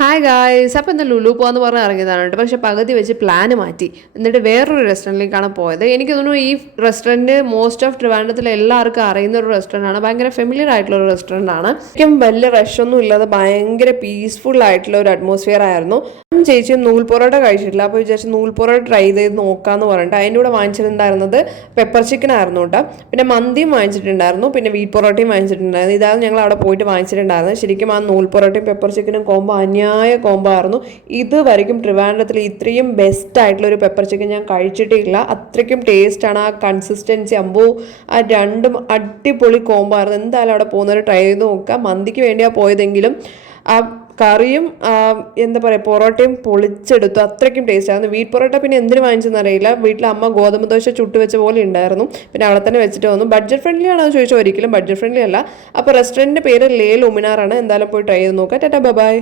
Hi guys, അപ്പോൾ ഇന്ന് ലുലു പോകാന്ന് പറഞ്ഞ് ഇറങ്ങിയതാണ് കേട്ടോ. പക്ഷെ പകുതി വെച്ച് പ്ലാൻ മാറ്റി. എന്നിട്ട് വേറൊരു റെസ്റ്റോറൻറ്റിലേക്കാണ് പോയത്. എനിക്ക് തോന്നുന്നു ഈ റെസ്റ്റോറൻറ്റ് മോസ്റ്റ് ഓഫ് ട്രിവാൻഡ്രത്തിൽ എല്ലാവർക്കും അറിയുന്ന ഒരു റെസ്റ്റോറൻ്റ് ആണ്. ഭയങ്കര ഫെമിലിയർ ആയിട്ടുള്ള ഒരു റെസ്റ്റോറൻ്റ് ആണ്. ശരിക്കും വലിയ റഷൊന്നും ഇല്ലാതെ ഭയങ്കര പീസ്ഫുൾ ആയിട്ടുള്ള ഒരു അറ്റ്മോസ്ഫിയർ ആയിരുന്നു. ചേച്ചി നൂൽ പൊറോട്ട കഴിച്ചിട്ടില്ല, അപ്പോൾ വിചാരിച്ചു നൂൽ പൊറോട്ട ട്രൈ ചെയ്ത് നോക്കാമെന്ന് പറഞ്ഞിട്ട് അതിൻ്റെ കൂടെ വാങ്ങിച്ചിട്ടുണ്ടായിരുന്നത് പെപ്പർ ചിക്കൻ ആയിരുന്നു കേട്ടോ. പിന്നെ മന്തിയും വാങ്ങിച്ചിട്ടുണ്ടായിരുന്നു, പിന്നെ വീറ്റ് പൊറോട്ടയും വാങ്ങിച്ചിട്ടുണ്ടായിരുന്നു. ഇതാണ് ഞങ്ങൾ അവിടെ പോയിട്ട് വാങ്ങിച്ചിട്ടുണ്ടായിരുന്നത്. ശരിക്കും ആ നൂൽ പൊറോട്ടയും പെപ്പർ ചിക്കനും കോംബോ കോംബോ ആയിരുന്നു. ഇതുവരെയും ട്രിവാൻഡ്രത്തിൽ ഇത്രയും ബെസ്റ്റ് ആയിട്ടുള്ള ഒരു പെപ്പർ ചിക്കൻ ഞാൻ കഴിച്ചിട്ടില്ല. അത്രയ്ക്കും ടേസ്റ്റാണ്. ആ കൺസിസ്റ്റൻസി ആ രണ്ടും അടിപൊളി കോംബോ ആയിരുന്നു. എന്തായാലും അവിടെ പോകുന്നവർ ട്രൈ ചെയ്ത് നോക്കാം. മന്തിക്ക് വേണ്ടിയാണ് പോയതെങ്കിലും ആ കറിയും എന്താ പറയുക പൊറോട്ടയും പൊളിച്ചെടുത്തു. അത്രയ്ക്കും ടേസ്റ്റ് ആയിരുന്നു. വീറ്റ് പൊറോട്ട പിന്നെ എന്തിനു വാങ്ങിച്ചെന്ന് അറിയില്ല. വീട്ടിൽ അമ്മ ഗോതമ്പ് ദോശ ചുട്ട് വെച്ച പോലെ ഉണ്ടായിരുന്നു. പിന്നെ അവിടെ തന്നെ വെച്ചിട്ട് വന്നു. ബഡ്ജറ്റ് ഫ്രണ്ട്ലി ആണോ എന്ന് ചോദിച്ചാൽ ഒരിക്കലും ബഡ്ജറ്റ് ഫ്രണ്ട്ലി അല്ല. അപ്പോൾ റെസ്റ്റോറൻറ്റിൻ്റെ പേര് ലേ ലുമിനാറാണ്. എന്തായാലും പോയി ട്രൈ ചെയ്ത് നോക്കാം. Tata bye.